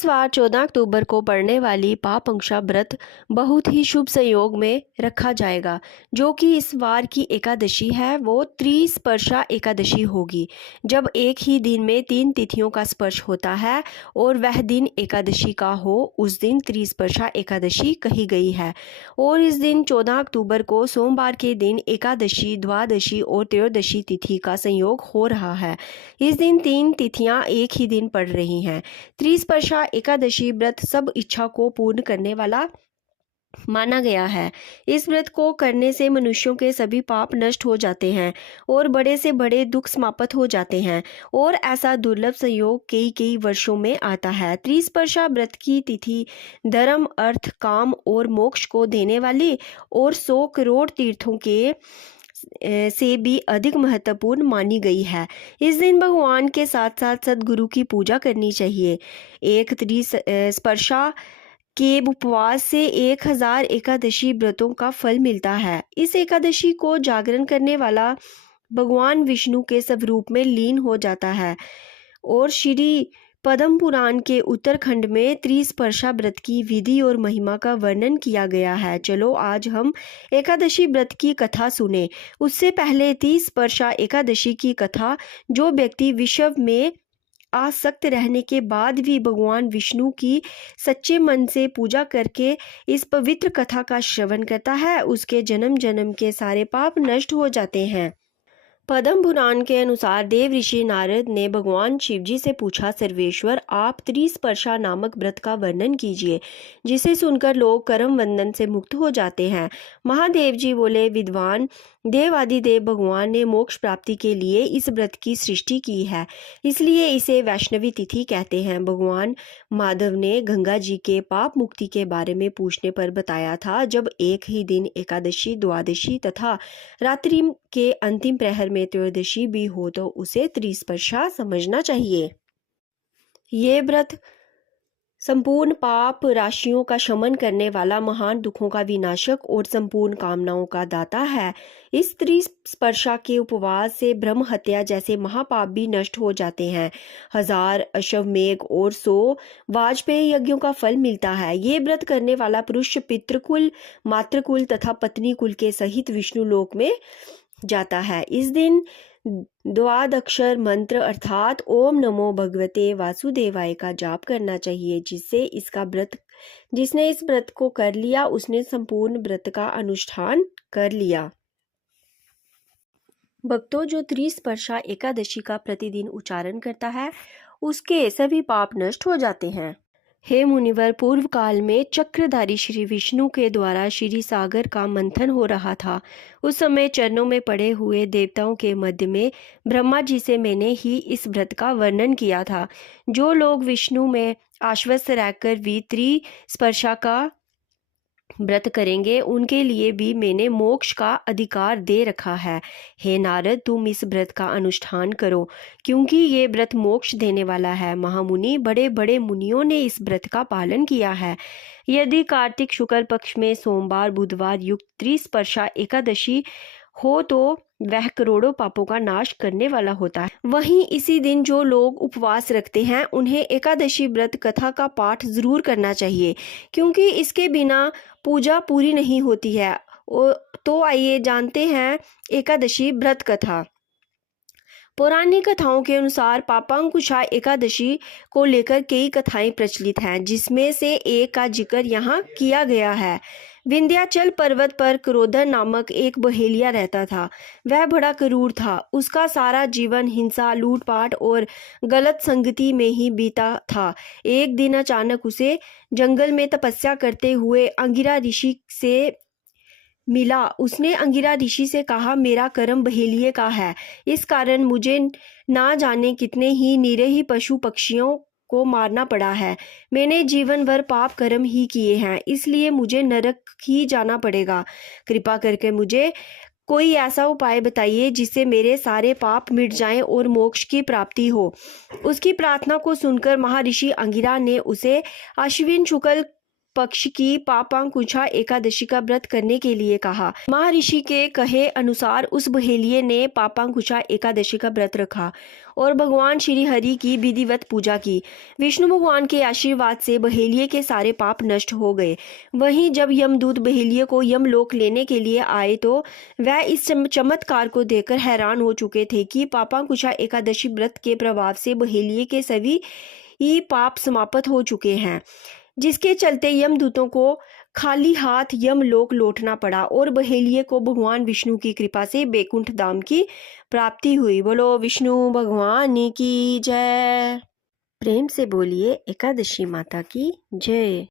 इस बार 14 अक्टूबर को पड़ने वाली पापंक्षा व्रत बहुत ही शुभ संयोग में रखा जाएगा। जो कि इस बार की एकादशी है वो त्रिस्पर्शा एकादशी होगी, जब एक ही दिन में 3 तिथियों का स्पर्श होता है और वह दिन एकादशी का हो, उस दिन त्रिस्पर्शा एकादशी कही गई है। और इस दिन 14 अक्टूबर को सोमवार के दिन एकादशी, द्वादशी और त्रयोदशी तिथि का संयोग हो रहा है। इस दिन 3 तिथियां एक ही दिन पड़ रही हैं। त्रिस्पर्शा एकादशी व्रत सब इच्छा को पूर्ण करने वाला माना गया है। इस व्रत को करने से मनुष्यों के सभी पाप नष्ट हो जाते हैं और बड़े से बड़े दुख समाप्त हो जाते हैं, और ऐसा दुर्लभ संयोग कई कई वर्षों में आता है। त्रिस्पर्शा व्रत की तिथि धर्म, अर्थ, काम और मोक्ष को देने वाली और 100 करोड़ तीर्थों के से भी अधिक महत्वपूर्ण मानी गई है। इस दिन भगवान के साथ साथ सदगुरु की पूजा करनी चाहिए। एक त्रिस्पर्शा के उपवास से 1000 एकादशी व्रतों का फल मिलता है। इस एकादशी को जागरण करने वाला भगवान विष्णु के स्वरूप में लीन हो जाता है। और श्री पद्म पुराण के उत्तरखंड में त्रिस्पर्शा व्रत की विधि और महिमा का वर्णन किया गया है। चलो आज हम एकादशी व्रत की कथा सुने। उससे पहले त्रिस्पर्शा एकादशी की कथा, जो व्यक्ति विषय में आसक्त रहने के बाद भी भगवान विष्णु की सच्चे मन से पूजा करके इस पवित्र कथा का श्रवण करता है, उसके जन्म जन्म के सारे पाप नष्ट हो जाते हैं। पद्म पुराण के अनुसार देव ऋषि नारद ने भगवान शिवजी से पूछा, सर्वेश्वर, आप त्रिस्पर्शा नामक व्रत का वर्णन कीजिए, जिसे सुनकर लोग कर्म बंधन से मुक्त हो जाते हैं। महादेव जी बोले, विद्वान देवादिदेव भगवान ने मोक्ष प्राप्ति के लिए इस व्रत की सृष्टि की है, इसलिए इसे वैष्णवी तिथि कहते हैं। भगवान माधव ने गंगा जी के पाप मुक्ति के बारे में पूछने पर बताया था, जब एक ही दिन एकादशी, द्वादशी तथा रात्रि के अंतिम प्रहर में त्रयोदशी भी हो तो उसे त्रिस्पर्शा समझना चाहिए। ये व्रत संपूर्ण पाप राशियों का शमन करने वाला, महान दुखों का विनाशक और संपूर्ण कामनाओं का दाता है। इस त्रिस्पर्शा के उपवास से ब्रह्म हत्या जैसे महापाप भी नष्ट हो जाते हैं। 1000 अश्वमेघ और 100 वाजपेयी यज्ञों का फल मिलता है। ये व्रत करने वाला पुरुष पितृकुल, मातृकुल तथा पत्नी कुल के सहित विष्णु लोक में जाता है। इस दिन द्वादक्षर मंत्र अर्थात ओम नमो भगवते वासुदेवाय का जाप करना चाहिए, जिसने इस व्रत को कर लिया उसने संपूर्ण व्रत का अनुष्ठान कर लिया। भक्तों, जो त्रिस्पर्शा एकादशी का प्रतिदिन उच्चारण करता है उसके सभी पाप नष्ट हो जाते हैं। हे मुनिवर, पूर्व काल में चक्रधारी श्री विष्णु के द्वारा क्षीर सागर का मंथन हो रहा था। उस समय चरणों में पड़े हुए देवताओं के मध्य में ब्रह्मा जी से मैंने ही इस व्रत का वर्णन किया था। जो लोग विष्णु में आश्वस्त रहकर भी त्रिस्पर्शा का व्रत करेंगे उनके लिए भी मैंने मोक्ष का अधिकार दे रखा है। हे नारद, तुम इस व्रत का अनुष्ठान करो, क्योंकि ये व्रत मोक्ष देने वाला है। महामुनि, बड़े बड़े मुनियों ने इस व्रत का पालन किया है। यदि कार्तिक शुक्ल पक्ष में सोमवार, बुधवार युक्त त्रिस्पर्शा एकादशी हो तो वह करोड़ों पापों का नाश करने वाला होता है। वहीं इसी दिन जो लोग उपवास रखते हैं उन्हें एकादशी व्रत कथा का पाठ जरूर करना चाहिए, क्योंकि इसके बिना पूजा पूरी नहीं होती है। तो आइए जानते हैं एकादशी व्रत कथा। पौराणिक कथाओं के अनुसार पापांकुशा एकादशी को लेकर कई कथाएं प्रचलित हैं, जिसमें से एक का जिक्र यहाँ किया गया है। विंध्याचल पर्वत पर क्रोधन नामक एक बहेलिया रहता था। वह बड़ा क्रूर था। उसका सारा जीवन हिंसा, लूटपाट और गलत संगति में ही बीता था। एक दिन अचानक उसे जंगल में तपस्या करते हुए अंगिरा ऋषि से मिला। उसने अंगिरा ऋषि से कहा, मेरा कर्म बहेलिये का है, इस कारण मुझे ना जाने कितने ही निरीह पशु पक्षियों को मारना पड़ा है। मैंने जीवन भर पाप कर्म ही किए हैं, इसलिए मुझे नरक ही जाना पड़ेगा। कृपा करके मुझे कोई ऐसा उपाय बताइए जिससे मेरे सारे पाप मिट जाएं और मोक्ष की प्राप्ति हो। उसकी प्रार्थना को सुनकर महर्षि अंगिरा ने उसे अश्विन शुक्ल पक्ष की पापांकुशा एकादशी का व्रत करने के लिए कहा। महर्षि के कहे अनुसार उस बहेलिये ने पापांकुशा एकादशी का व्रत रखा और भगवान श्री हरि की विधिवत पूजा की। विष्णु भगवान के आशीर्वाद से बहेलिये के सारे पाप नष्ट हो गए। वहीं जब यमदूत बहेलिये को यमलोक लेने के लिए आए तो वह इस चमत्कार को देखकर हैरान हो चुके थे कि पापांकुशा एकादशी व्रत के प्रभाव से बहेलिये के सभी ही पाप समाप्त हो चुके हैं, जिसके चलते यमदूतों को खाली हाथ यमलोक लौटना पड़ा और बहेलिये को भगवान विष्णु की कृपा से बैकुंठ धाम की प्राप्ति हुई। बोलो विष्णु भगवान की जय। प्रेम से बोलिए एकादशी माता की जय।